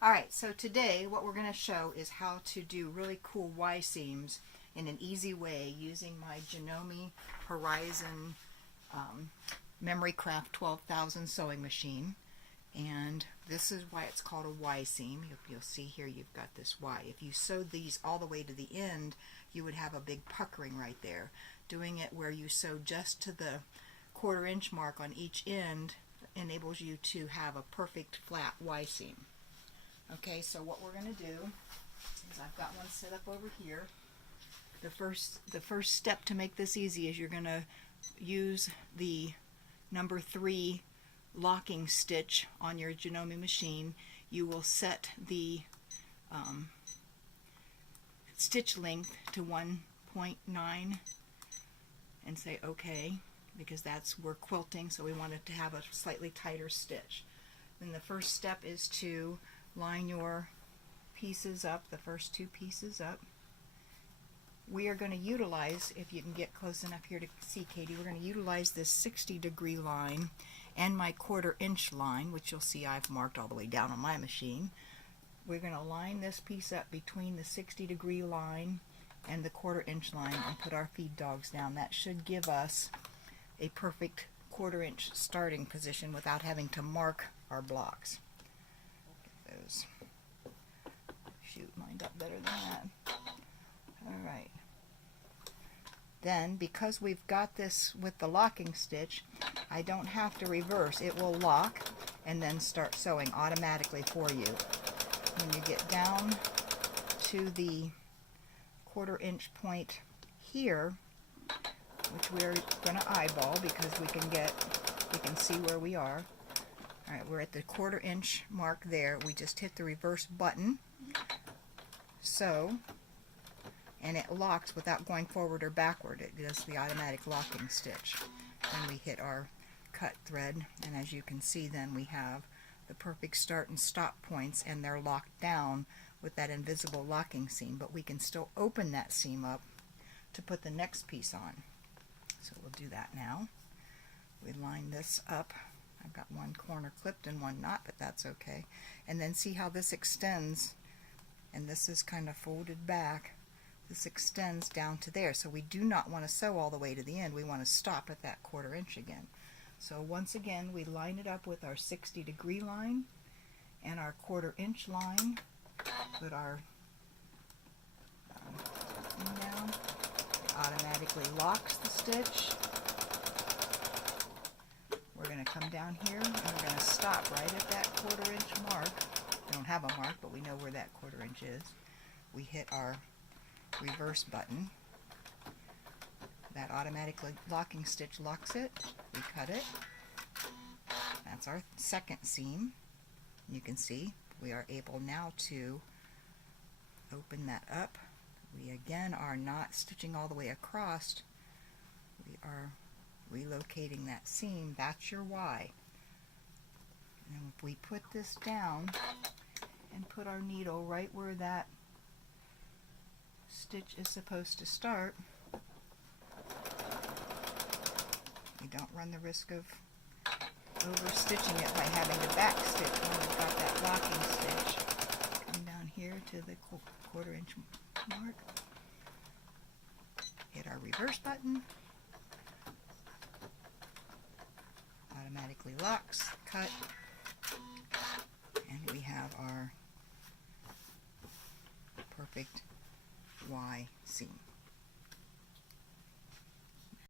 Alright, so today what we're going to show is how to do really cool Y seams in an easy way using my Janome Horizon Memory Craft 12,000 sewing machine. And this is why it's called a Y seam. You'll see here you've got this Y. If you sewed these all the way to the end, you would have a big puckering right there. Doing it where you sew just to the 1/4 inch mark on each end enables you to have a perfect flat Y seam. Okay, so what we're going to do is I've got one set up over here. The first step to make this easy is you're going to use the number 3 locking stitch on your Janome machine. You will set the stitch length to 1.9 and say OK, because we're quilting, so we want it to have a slightly tighter stitch. Then the first step is to line your pieces up, the first 2 pieces up. We are going to utilize, if you can get close enough here to see Katie, we're going to utilize this 60-degree line and my 1/4 inch line, which you'll see I've marked all the way down on my machine. We're going to line this piece up between the 60-degree line and the 1/4 inch line and put our feed dogs down. That should give us a perfect 1/4 inch starting position without having to mark our blocks. Get those lined up better than that. Alright. Then, because we've got this with the locking stitch, I don't have to reverse. It will lock and then start sewing automatically for you. When you get down to the 1/4 inch point here, which we're going to eyeball because we can see where we are. Alright, we're at the 1/4 inch mark there. We just hit the reverse button. So, and it locks without going forward or backward. It does the automatic locking stitch. Then we hit our cut thread, and as you can see, then we have the perfect start and stop points, and they're locked down with that invisible locking seam, but we can still open that seam up to put the next piece on. So we'll do that now. We line this up. I've got one corner clipped and one not, but that's okay. And then see how this extends, and this is kind of folded back. This extends down to there, so we do not want to sew all the way to the end. We want to stop at that 1/4 inch again. So once again, we line it up with our 60-degree line and our 1/4 inch line. Put our thing down. It automatically locks the stitch. We're going to come down here and we're going to stop right at that 1/4 inch mark. We don't have a mark, but we know where that 1/4 inch is. We hit our reverse button. That automatically locking stitch locks it. We cut it. That's our second seam. You can see we are able now to open that up. We again are not stitching all the way across. We are relocating that seam. That's your Y. And if we put this down and put our needle right where that stitch is supposed to start, we don't run the risk of over-stitching it by having to back stitch when we've got that locking stitch. Come down here to the 1/4 inch mark, hit our reverse button, automatically locks, cut, and we have our perfect Y seam.